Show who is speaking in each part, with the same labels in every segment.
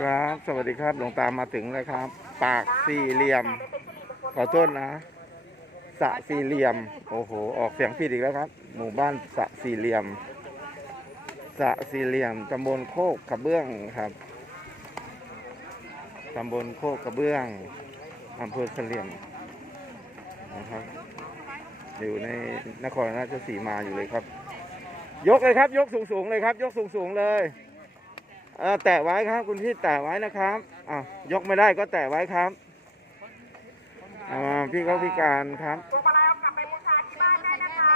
Speaker 1: ครับ สวัสดีครับหลวงตามาถึงแล้วครับ ปากสี่เหลี่ยม ขอโทษนะสะสี่เหลี่ยม โอ้โห ออกเสียงผิดอีกแล้วครับ หมู่บ้านสะสี่เหลี่ยมสะสี่เหลี่ยมตำบลโคกกระเบื้องครับตำบลโคกกระเบื้องอำเภอเสลี่ยมนะครับอยู่ในนครราชสีมาอยู่เลยครับ ยกเลยครับ ยกสูงๆเลยครับ ยกสูงๆเลย เออแตะไว้ครับ คุณพี่แตะไว้นะครับอะยกไม่ได้ก็แตะไว้ครับอ่าพี่เขาพิการครับ
Speaker 2: พวงมาลัยเอากลับไปบูชาที่บ้านได้นะคะ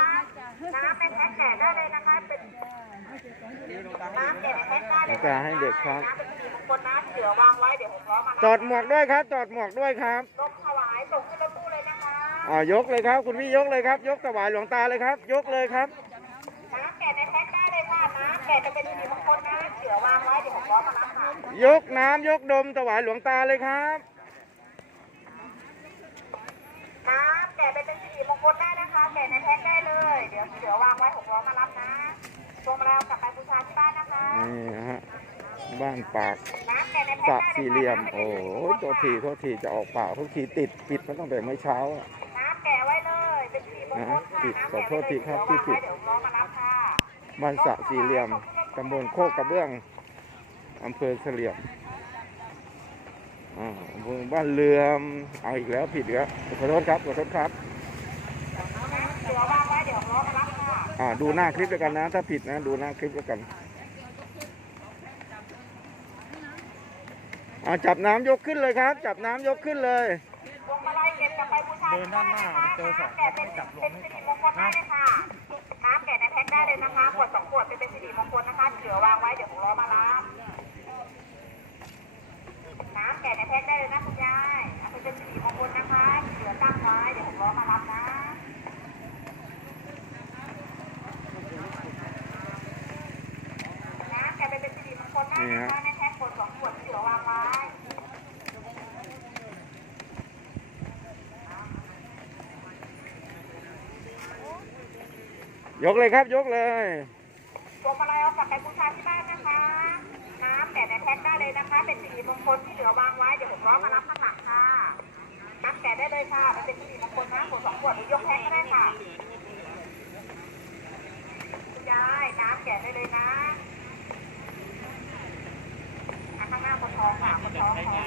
Speaker 2: น้ำเป็นแพ็คแจกได้เลยนะคะเป็นน้ำแจกแพ็คได้เลย
Speaker 1: เอากาให้เด็กครับ
Speaker 2: น้ำเป็นสีมงคลนะเหลือวางไว้เดี๋ยวผมล้อมา
Speaker 1: จอดหมวกด้วยครับจอดหมวกด้วยครับ
Speaker 2: ลงถวายส่งขึ้นรถตู้เลยนะคะ
Speaker 1: อ่ายกเลยครับ คุณพี่ยกเลยครับ ยกถวายหลวงตาเลยครับ ยกเลยครับ
Speaker 2: น้ แจกจะเป็นสีมงคลนะเหลือวางไว้เดี๋ยวผมล้อมารับค่ะ
Speaker 1: ยกน้ำยกดมถวายหลวงตาเลยครับ
Speaker 2: น้ำแจกเป็นสีมงคลได้นะคะแจกในแพ็คได้เลย เดี๋ยวเหลือวางไว้ผมล้อมารับนะพวงมาลัยเอากลับไปบูชาที่บ้านนะคะ
Speaker 1: นี่นะฮะบ้านปาก
Speaker 2: น้ำแจกในแพ็ค
Speaker 1: สะ
Speaker 2: ได้เลยค่ะ
Speaker 1: สี่เหลี่ยม
Speaker 2: น้ำเป็น
Speaker 1: โอ้
Speaker 2: สีมง
Speaker 1: โห
Speaker 2: คล
Speaker 1: ตัวทีตัวทีจะออกปากทุกทีติดปิดมาตั้งแต่เมื่อเช้า
Speaker 2: น้ำแกะไว้เลย เป็นสีมงคลค่ะ
Speaker 1: ผิด
Speaker 2: น้ำ
Speaker 1: ขอโทษทีครับที่ผิด
Speaker 2: เดี๋ยวล้อมารับค่ะ
Speaker 1: บ้านสะสี่เหลี่ยม ตำบลโคกกระเบื้อง อำเภอเสลี่ยมอ่าอำเภอบ้านเรือมเอาอีกแล้วผิดแล้วขอโทษครับ ขอโทษครับ
Speaker 2: เดี๋ยววางไว้เดี๋ยวล้อมารับค่ะ
Speaker 1: อ่าดูหน้าคลิปแล้วกันนะ ถ้าผิดนะ ดูหน้าคลิปแล้วกันอ่าจับน้ำยกขึ้นเลยครับ จับน้ำยกขึ้นเลย
Speaker 2: เดิ
Speaker 3: นด้านหน้าเจอสอง
Speaker 2: น้ำแกะเป็นเป็นสิริมงคลได้เลยค่ะ น้ำแกะในแพ็คได้เลยนะคะ ขวด สองขวดเป็นเป็นสิริมงคลนะคะเหลือวางไว้เดี๋ยวผมล้อมารับน้ำแกะในแพ็คได้เลยนะคุณยายเอาไปเป็นสิริมงคลนะคะเหลือตั้งไว้เดี๋ยวผมล้อมารับนะน้ำแกะไปเป็นสิริมงคลได้นะคะในแพ็คขวดสองขวดเหลือวางไว้
Speaker 1: ยกเลยครับ ยกเลย
Speaker 2: พ วงมาลัยเอากลับไปบูชาที่บ้านนะคะ น้ำแก่ในแพ็คได้เลยนะคะ เป็นสิริมงคลที่เหลือวางไว้ เดี๋ยวผมร้อมารับข้างหลังค่ะน้ำแก่ได้เลยค่ะ มันเป็นสิริมงคลนะขวดสองขวดหรือยกแพ็คก็ได้ค่ะคุณยายน้ำแก่ได้เลยนะข้างหน้าคนท้องค่ะคนท้องค่ะ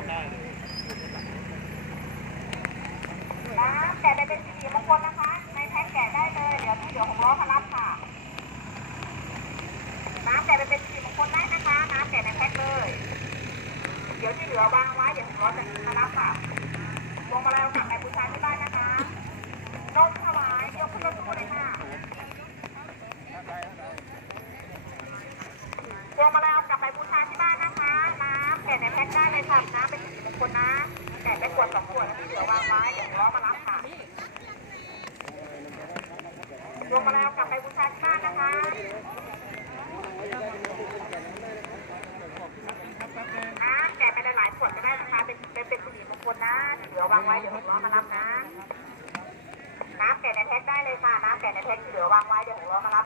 Speaker 2: น้ำแกะไปเป็นสิริมงคลนะคะ ในแพ็คแกะได้เลย เดี๋ยวที่เหลือผมร้อมารับค่ะ น้ำแกะไปเป็นสีมงคลได้นะคะ น้ำแกะในแพ็คเลย เดี๋ยวที่เหลือวาง ไว้เดี๋ยวผมรอจะมารับค่ะวงมาแล้วกลับไปบูชาที่บ้านนะคะนมถวายยกขึ้นรถตู้เลยค่ะวงมาแล้วกลับไปบูชาที่บ้านนะคะ น้ำแกะในแพ็คได้เลยค่ะน้ำเป็นสีมงคลนะแกะไปขวดสองขวดที่เหลือวางไว้เดี๋ยวรอมารับางไว้เดี๋ยวให้ล้อมารับนะ น้ำเป็ดในเทสได้เลยค่ะ น้ำเป็ดในเทสเหลือวางไว้เดี๋ยวหกล้อมารับ